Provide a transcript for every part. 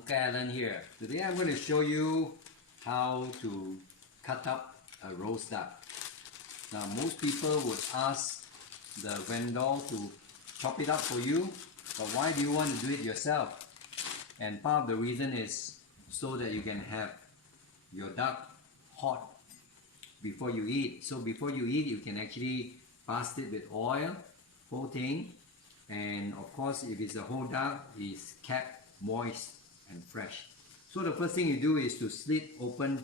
Uncle Allan here. Today I'm going to show you how to cut up a roast duck. Now most people would ask the vendor to chop it up for you, but why do you want to do it yourself? And part of the reason is so that you can have your duck hot before you eat. So before you eat, you can actually baste it with oil, whole thing, and of course if it's a whole duck, it's kept moist and fresh. So the first thing you do is to slit open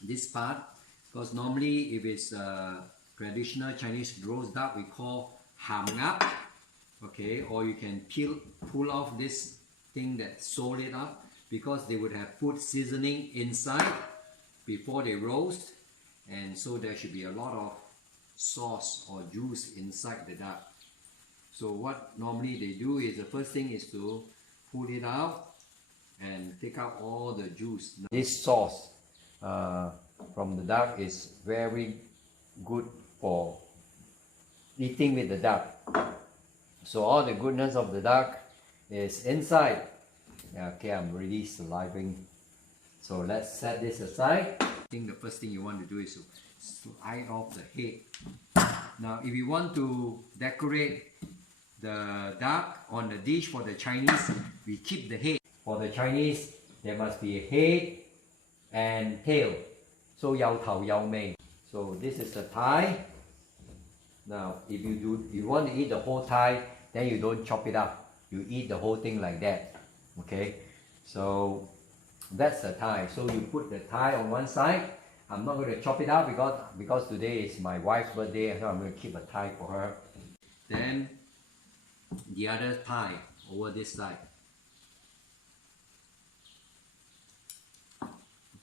this part, because normally if it's a traditional Chinese roast duck, we call ham ngap, okay, or you can pull off this thing that sew it up, because they would have put seasoning inside before they roast, and so there should be a lot of sauce or juice inside the duck. So what normally they do is, the first thing is to pull it out and take out all the juice. This sauce from the duck is very good for eating with the duck. So all the goodness of the duck is inside. Okay, I'm really saliving. So let's set this aside. I think the first thing you want to do is to slide off the head. Now if you want to decorate the duck on the dish for the Chinese, we keep the head. For the Chinese, there must be a head and tail. So yao tao yao mei. So this is the thigh. Now if you want to eat the whole thigh, then you don't chop it up. You eat the whole thing like that. Okay, so that's the thigh. So you put the thigh on one side. I'm not going to chop it up because today is my wife's birthday, so I'm going to keep a thigh for her. Then the other thigh over this side.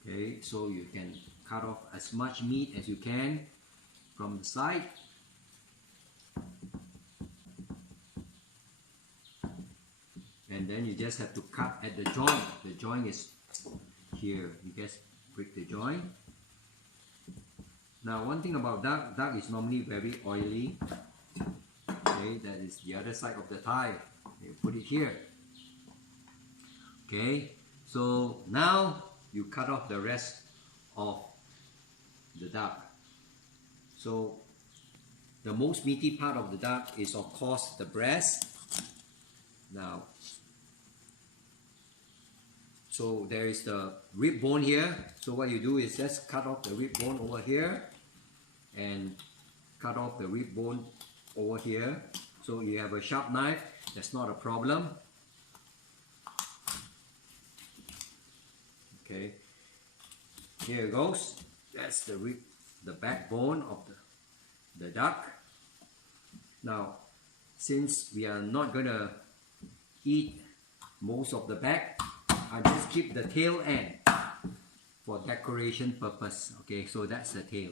Okay, so you can cut off as much meat as you can from the side. And then you just have to cut at the joint. The joint is here. You just break the joint. Now one thing about duck is normally very oily. Okay, that is the other side of the thigh. You put it here. Okay, so now you cut off the rest of the duck. So the most meaty part of the duck is of course the breast. Now, so there is the rib bone here. So what you do is just cut off the rib bone over here and cut off the rib bone over here. So you have a sharp knife, that's not a problem. Okay, here it goes. That's the rib, the backbone of the duck. Now, since we are not gonna eat most of the back, I just keep the tail end for decoration purpose. Okay, so that's the tail.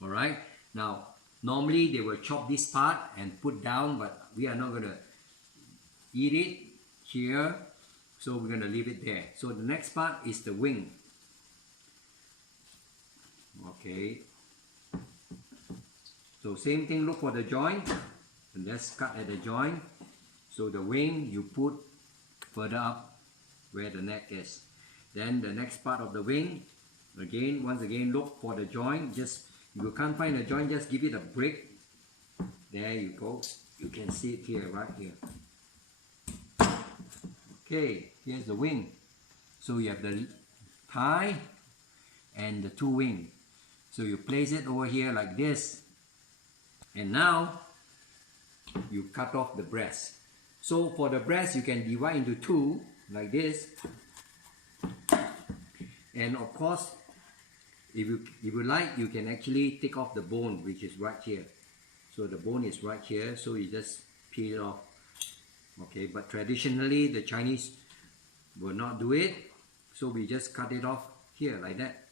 Alright, now normally they will chop this part and put down, but we are not going to eat it here, so we're going to leave it there. So the next part is the wing. Okay, so same thing, look for the joint and let's cut at the joint. So the wing you put further up where the neck is. Then the next part of the wing, again, once again look for the joint. Just if you can't find the joint, just give it a break. There you go. You can see it here, right here. Okay, here's the wing. So you have the thigh and the two wings. So you place it over here like this. And now you cut off the breast. So for the breast, you can divide into two like this. And of course, if you like, you can actually take off the bone, which is right here. So the bone is right here, so you just peel it off. Okay, but traditionally the Chinese will not do it, so we just cut it off here like that.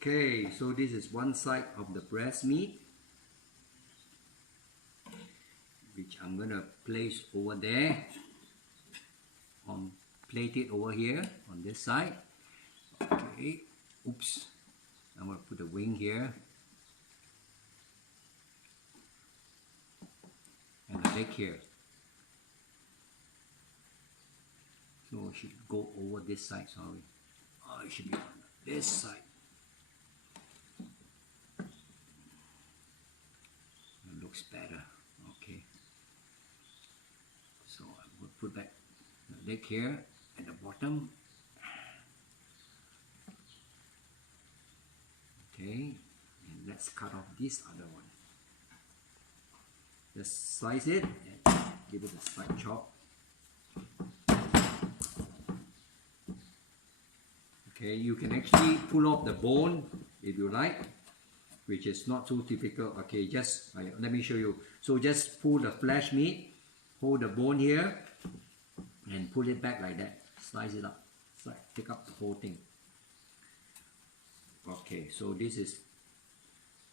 Okay, so this is one side of the breast meat, which I'm gonna place over there, plate it over here on this side. Okay, oops, I'm gonna put the wing here, and the leg here. So it should go over this side, sorry. Oh, it should be on this side. It looks better. Okay. So I will put back the leg here at the bottom. Okay, and let's cut off this other one. Just slice it and give it a slight chop. Okay, you can actually pull off the bone if you like, which is not too difficult. Okay, just let me show you. So just pull the flesh meat, hold the bone here, and pull it back like that. Slice it up, take up the whole thing. Okay, so this is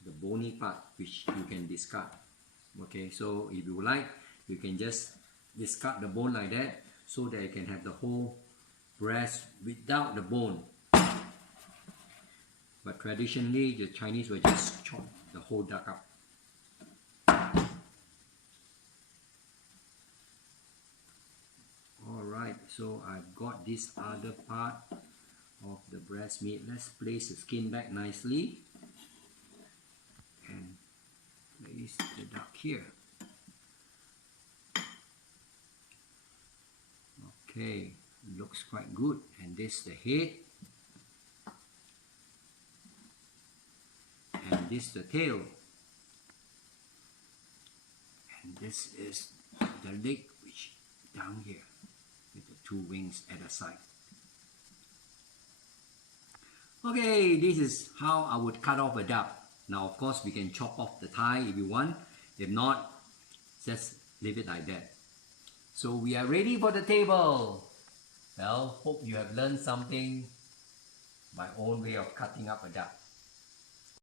the bony part which you can discard. Okay, so if you like, you can just discard the bone like that, so that you can have the whole breast without the bone. But traditionally, the Chinese will just chop the whole duck up. Alright, so I've got this other part of the breast meat. Let's place the skin back nicely and place the duck here. Okay, looks quite good. And this is the head, and this is the tail, and this is the leg, which down here with the two wings at the side. Okay, this is how I would cut off a duck. Now of course we can chop off the thigh if you want. If not, just leave it like that. So we are ready for the table. Well, hope you have learned something, my own way of cutting up a duck.